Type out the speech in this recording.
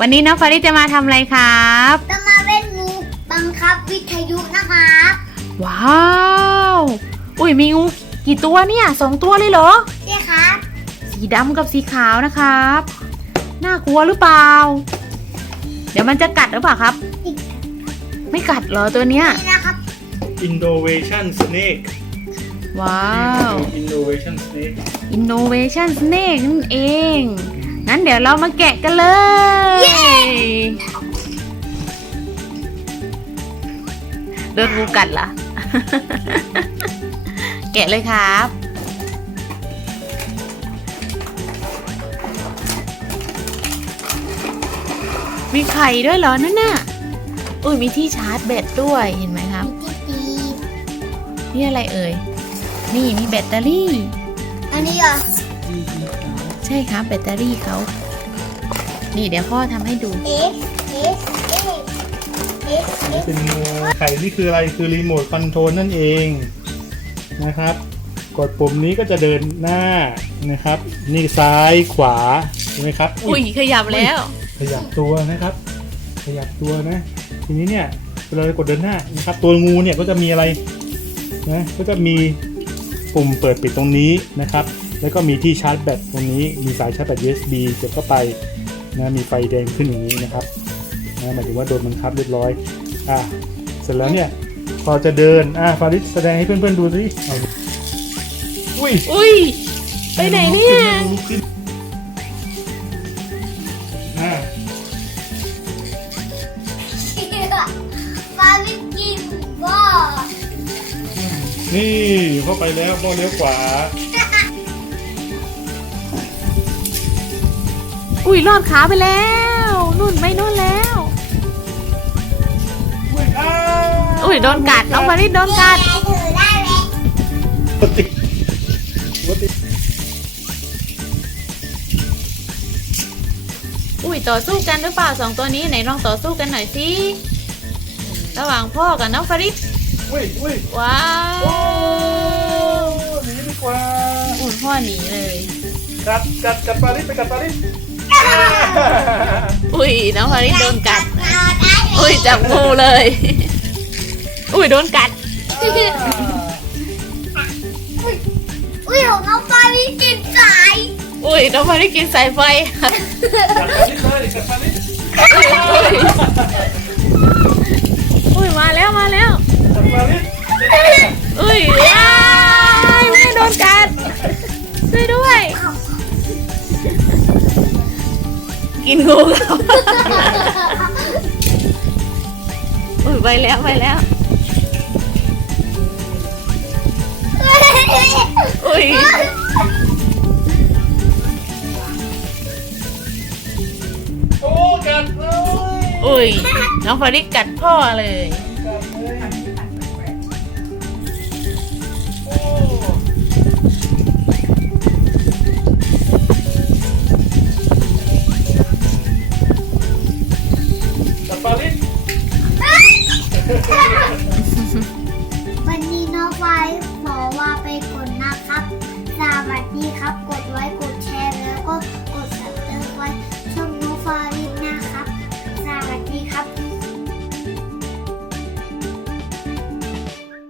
วันนี้น้องฟาริสจะมาทำอะไรครับ จะมาเล่นงูบังคับวิทยุนะครับว้าว อุ้ยมีงูกี่ตัวเนี่ยสองตัวเลยเหรอ ใช่ครับสีดำกับสีขาวนะครับ น่ากลัวหรือเปล่า เดี๋ยวมันจะกัดหรือเปล่าครับ ไม่กัดเหรอตัวเนี้ย นี่นะครับ Innovation Snake ว้าว Innovation Snake Innovation Snake นั่นเอง งั้นเดี๋ยวเรามาแกะกันเลย โดนงูกัดเหรอ แกะเลยครับ มีไข่ด้วยเหรอนั่นน่ะ อุ้ยมีที่ชาร์จแบตด้วยเห็นไหมครับมีที่ตีนี่อะไรเอ่ย นี่มีแบตเตอรี่ อันนี้เหรอใช่ครับแบตเตอรี่เขา นี่เดี๋ยวพ่อทำให้ดูเอ๊ะเอ๊ะเอ๊ะเอ๊ะเอ๊ะเป็นงูไข่นี่คืออะไรคือรีโมทคอนโทรลนั่นเองนะครับ กดปุ่มนี้ก็จะเดินหน้านะครับ นี่ซ้ายขวาเห็นไหมครับอุ้ยขยับแล้ว ขยับตัวนะครับ ขยับตัวนะ ทีนี้เนี่ยเวลาเรากดเดินหน้านะครับ ตัวงูเนี่ยก็จะมีอะไรนะก็จะมีปุ่มเปิดปิดตรงนี้นะครับ แล้วก็มีที่ชาร์จแบตตรงนี้มีสายชาร์จแบต USB เสียบเข้าไปนะมีไฟแดงขึ้นอย่างนี้นะครับนะหมายถึงว่าโดนบังคับเรียบร้อยอะเสร็จแล้วเนี่ยพอจะเดินอะฟาริสแสดงให้เพื่อนๆดูสิเอาอุ้ยอุ้ยไปไหนเนี่ยลุกขึ้นอะปลาไม่กินบ่อนี่เข้าไปแล้วก็เลี้ยวขวา อุ้ยรอดขาไปแล้ว นุ่นไม่นุ่นแล้วอุ้ยอ้าอุ้ยโดนกัดน้องฟาริสโดนกัดแกถือได้ไหมปกติปกติอุ้ยต่อสู้กันหรือเปล่าสองตัวนี้ไหนลองต่อสู้กันหน่อยสิระหว่างพ่อกับน้องฟาริสอุ้ยอุ้ยว้าโอ้วหนีดีกว่าอุ้ยพ่อหนีเลยกัดกัดกัดปาริสไปกัดปาริส อุ้ยน้องฟาริสโดนกัดเอาได้ไหมอุ้ยจับงูเลย อุ้ยโดนกัด อุ้ยของน้องปลาไม่กินสายอุ้ยน้องฟาริสกินสายไฟกัดปาริสเลยกัดปาริสอุ้ยอุ้ยอุ้ยมาแล้วมาแล้ว กัดปาริสอุ้ยว้ายแม่โดนกัดช่วยด้วย กินงูเขาอุ้ยไปแล้วไปแล้ว อุ้ยโอ้กัดเลยอุ้ยน้องฟาริสกัดพ่อเลย กัดเลย